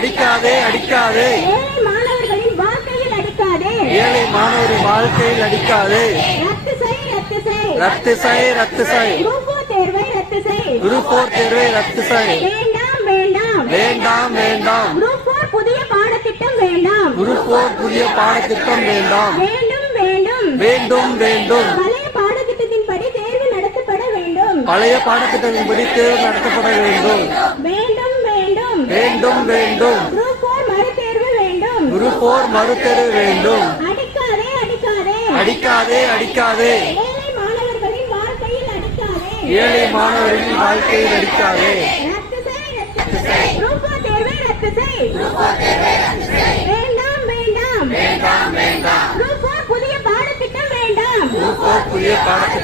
அடிக்காதே அடிக்காதே ஏழை மாணவர்களின் வாழ்க்கையில் அடிக்காதே ஏழை மாணவரின் வாழ்க்கையில் அடிக்காதே ரத்து செய் ரத்து செய் ரத்து செய் ரத்து செய் குரூப் 4 தேர்வை ரத்து செய் குரூப் 4 தேர்வை ரத்து செய் வேண்டாம் வேண்டாம் வேண்டாம் வேண்டாம் குரூப் 4 புதிய பாடத்திட்டம் வேண்டாம் குரூப் 4 புதிய பாடத்திட்டம் வேண்டாம் வேண்டும் வேண்டும் வேண்டும் வேண்டும் பழைய பாடத்திட்டத்தின்படி தேர்வு நடத்தப்பட வேண்டும் பழைய பாடத்திட்டத்தின்படி தேர்வு நடத்தப்பட வேண்டும் வேண்டும் வேண்டும் வேண்டும் வேண்டும் குரூப் 4 மறுதேர்வு வேண்டும் குரூப் 4 மறுதேர்வு வேண்டும் அடிக்காதே அடிக்காதே அடிக்காதே அடிக்காதே ஏழை மாணவர்களின் வாழ்க்கையில் அடிக்காதே ஏழை மாணவரின் வாழ்க்கையில் அடிக்காதே ரத்து செய் ரத்து செய் குரூப் 4 தேர்வை ரத்து செய் வேண்டாம் வேண்டாம் வேண்டாம் வேண்டாம் குரூப் 4 புதிய பாடத்திட்டம் வேண்டாம் குரூப் 4 புதிய பாடத்திட்டம்